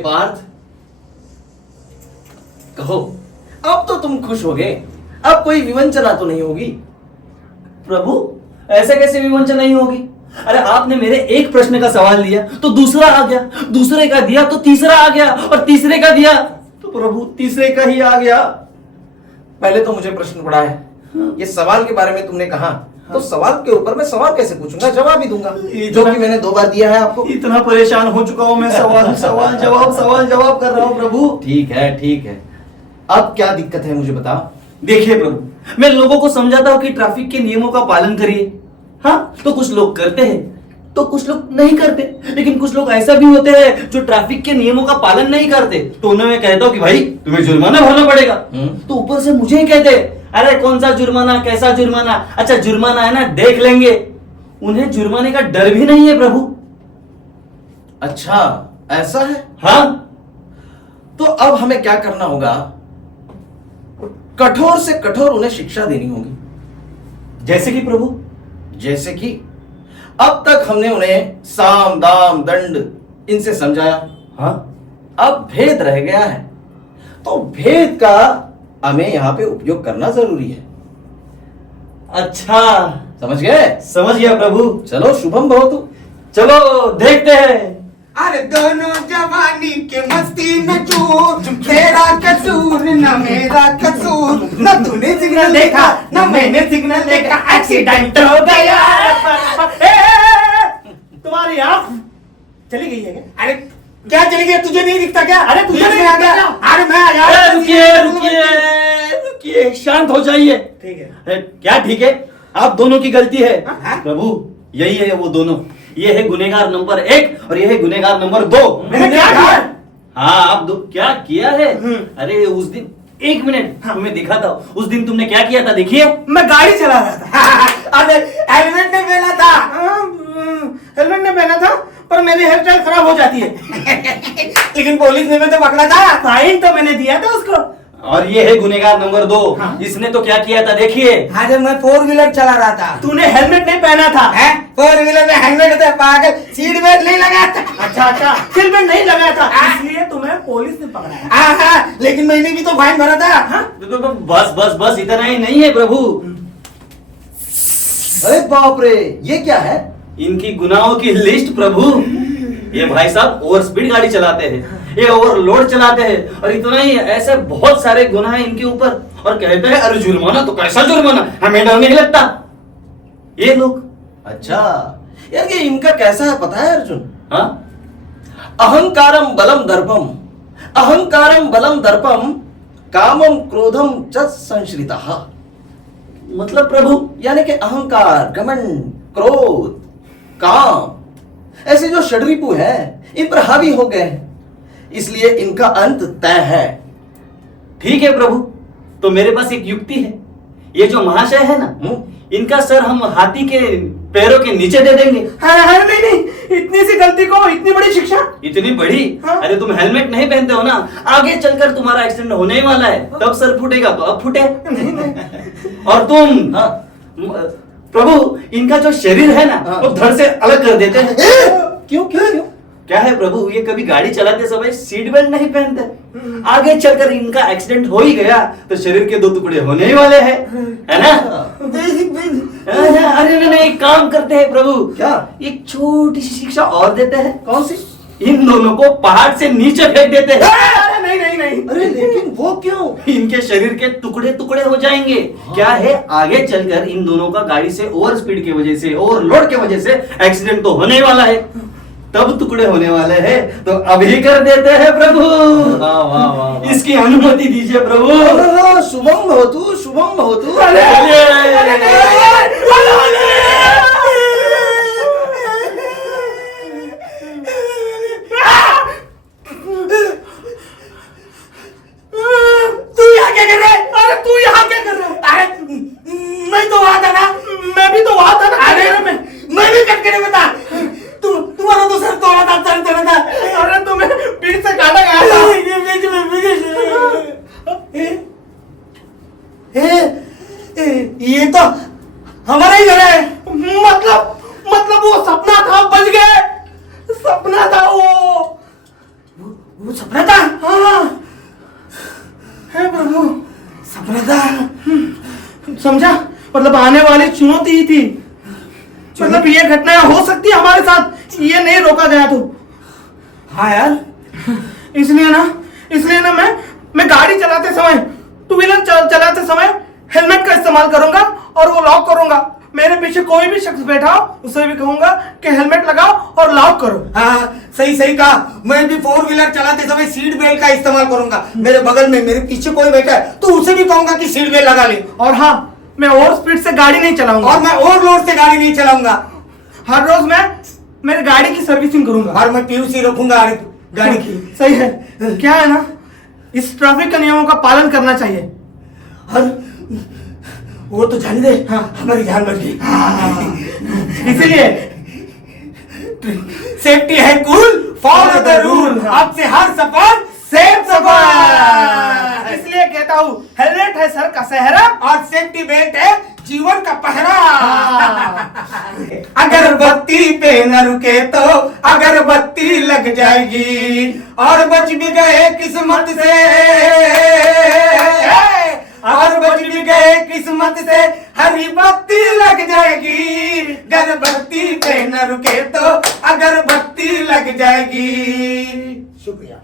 पार्थ, कहो, अब तो तुम खुश हो गए, अब कोई विवंचना तो नहीं होगी। प्रभु, ऐसे कैसे विवंचना नहीं होगी? अरे आपने मेरे एक प्रश्न का सवाल लिया तो दूसरा आ गया, दूसरे का दिया तो तीसरा आ गया, और तीसरे का दिया तो प्रभु तीसरे का ही आ गया। पहले तो मुझे प्रश्न पड़ा है, ये सवाल के बारे में तुमने कहा, तो सवाल के ऊपर मैं सवाल कैसे पूछूंगा, जवाब ही दूंगा, जो कि मैंने 2 बार दिया है आपको। इतना परेशान हो चुका हूं मैं, सवाल जवाब कर रहा हूं प्रभु। ठीक है, अब क्या दिक्कत है मुझे बताओ। देखिए प्रभु, मैं लोगों को समझाता हूं कि ट्रैफिक के नियमों का पालन करिए, हाँ, तो कुछ लोग करते हैं तो कुछ लोग नहीं करते, लेकिन कुछ लोग ऐसा भी होते हैं जो ट्रैफिक के नियमों का पालन नहीं करते, तो उन्हें मैं कहता हूं कि भाई तुम्हें जुर्माना भरना पड़ेगा, तो ऊपर से मुझे ही कहते हैं अरे कौन सा जुर्माना, कैसा जुर्माना, अच्छा जुर्माना है ना, देख लेंगे। उन्हें जुर्माने का डर भी नहीं है प्रभु। अच्छा ऐसा है? हाँ, तो अब हमें क्या करना होगा, कठोर से कठोर उन्हें शिक्षा देनी होगी। जैसे कि प्रभु? जैसे कि अब तक हमने उन्हें साम दाम दंड इनसे समझाया, हाँ, अब भेद रह गया है, तो भेद का हमें यहां पे उपयोग करना जरूरी है। अच्छा, समझ गए? समझ गया प्रभु। चलो शुभम भवतु, चलो देखते हैं। अरे दोनों जवानी के मस्ती में चूर, तेरा कसूर न मेरा कसूर, न तूने सिग्नल देखा न मैंने सिग्नल देखा, एक्सीडेंट हो गया। तुम्हारी आँख चली गई है क्या? अरे क्या चली गई, तुझे नहीं दिखता क्या? अरे तुझे नहीं आ गया? दिखता? अरे मैं आया। रुकिए, शांत हो जाइए। ठीक है। अरे, क्या ठीक है? आप दोनों की गलती है हाँ? प्रभु, यही है वो दोनों, ये है गुनहगार नंबर 1 और ये है गुनहगार नंबर 2। मैंने क्या किया? हाँ, आप दो क्या किया है? अरे उस दिन, एक मिनट, तुम्हें दिखा था उस दिन तुमने क्या किया था, देखिए। मैं गाड़ी चला रहा था। अरे हेलमेट नहीं पहना था। हेलमेट नहीं पहना था, पर मेरी हेयर स्टाइल खराब हो जाती है। लेकिन पुलिस ने तो पकड़ा था, फाइन तो मैंने दिया था उसको। और ये है गुनहगार नंबर 2, इसने तो क्या किया था देखिए। अरे मैं 4 व्हीलर चला रहा था। तूने हेलमेट नहीं पहना था। 4 व्हीलर में हेलमेट होता है पागल, सीट बेल्ट नहीं लगाया था। अच्छा, हेलमेट नहीं लगाया था, इसलिए तुम्हें पुलिस ने पकड़ा। हाँ, लेकिन मैंने भी तो फाइन भरा था। बस इतना ही नहीं है प्रभु। अरे बाप रे, ये क्या है? इनकी गुनाहों की लिस्ट प्रभु। ये भाई साहब ओवर स्पीड गाड़ी चलाते हैं, ये ओवरलोड चलाते हैं, और इतना ही ऐसे बहुत सारे गुनाह हैं इनके ऊपर, और कहते हैं अरे जुर्माना तो कैसा जुर्माना, हमें डर नहीं लगता। ये लोग। अच्छा यार, ये इनका कैसा है पता है अर्जुन? हाँ, अहंकारम बलम दर्पम, अहंकारम बलम दर्पम, कामम क्रोधम च संश्रितः। मतलब प्रभु, यानी कि अहंकार, घमंड, क्रोध, काम, ऐसे जो षड्रिपु है इन पर हावी हो गए हैं, इसलिए इनका अंत तय है। ठीक है प्रभु, तो मेरे पास एक युक्ति है। ये जो महाशय है ना, इनका सर हम हाथी के पैरों के नीचे दे देंगे। नहीं, इतनी सी गलती को इतनी बड़ी शिक्षा। इतनी बड़ी? हाँ? अरे तुम हेलमेट नहीं पहनते हो ना, आगे चलकर तुम्हारा एक्सीडेंट होने ही वाला है, तब सर फूटेगा तो अब फूटे। और तुम, हाँ। प्रभु, इनका जो शरीर है ना, हाँ। वो धड़ से अलग कर देते हैं। क्यों क्यों क्यों? क्या है प्रभु, ये कभी गाड़ी चलाते समय सीट बेल्ट नहीं पहनते, आगे चलकर इनका एक्सीडेंट हो ही गया तो शरीर के 2 टुकड़े होने ही वाले हैं, है ना? अरे नहीं, एक काम करते हैं प्रभु। क्या? एक छोटी सी शिक्षा और देते हैं। कौन सी? इन दोनों को पहाड़ से नीचे फेंक देते हैं। नहीं। अरे लेकिन वो क्यों? इनके शरीर के टुकड़े टुकड़े हो जाएंगे। क्या है, आगे चलकर इन दोनों का गाड़ी से ओवर स्पीड की वजह से, ओवरलोड की वजह से एक्सीडेंट तो होने ही वाला है, तब टुकड़े होने वाले हैं, तो अभी कर देते हैं प्रभु। वाह वाह वाह, इसकी अनुमति दीजिए प्रभु। शुभम भवतु, शुभम भवतु। तू यहाँ क्या कर रहा है? अरे तू यहाँ क्या कर रहा है? अरे मैं तो वहां था ना। मैं भी तो वहां था ना। अरे मैं भी कट के बता। तुम्हारा तो सर तोड़ा था, सर तोड़ा था। अरे तुम्हें पीठ से काटा गया था। ये तो हमारा ही घर है। वो सपना था। हाँ है प्रभु, सपना था। समझा? मतलब आने वाली चुनौती ही थी। मतलब ये घटनाएं हो सकती है हमारे साथ, ये नहीं रोका गया तो। हाँ यार, इसलिए ना मैं गाड़ी चलाते समय, टू व्हीलर चलाते समय हेलमेट का इस्तेमाल करूंगा और वो लॉक करूंगा। मेरे पीछे कोई भी शख्स बैठा हो उसे भी कहूंगा कि हेलमेट लगाओ और लॉक करो। हाँ सही सही कहा। मैं भी 4 व्हीलर चलाते समय सीट बेल्ट का इस्तेमाल करूंगा। मेरे बगल में मेरे पीछे कोई बैठा है तो उसे भी कहूंगा कि सीट बेल्ट लगा ले। और हाँ, मैं ओवर स्पीड से गाड़ी नहीं चलाऊंगा और मैं ओवरलोड से गाड़ी नहीं चलाऊंगा। हर रोज मैं मेरी गाड़ी की सर्विसिंग करूंगा और मैं पीयूसी रखूंगा गाड़ी की। सही है। क्या है ना, इस ट्रैफिक के नियमों का पालन करना चाहिए। और वो तो जाने दे, हाँ हमारी जान बच गई। इसीलिए सेफ्टी है कूल, फॉलो द रूल। अब से हर सफर सेफ सफर। इसलिए कहता हूँ, हेलमेट है सर का सेहरा और सेफ्टी बेल्ट है जीवन का पहरा। अगर बत्ती पे न रुके तो अगर बत्ती लग जाएगी, और बच भी गए किस्मत से, और बच भी गए किस्मत से हरी बत्ती लग जाएगी। अगर बत्ती पे न रुके तो अगर बत्ती लग जाएगी। शुक्रिया।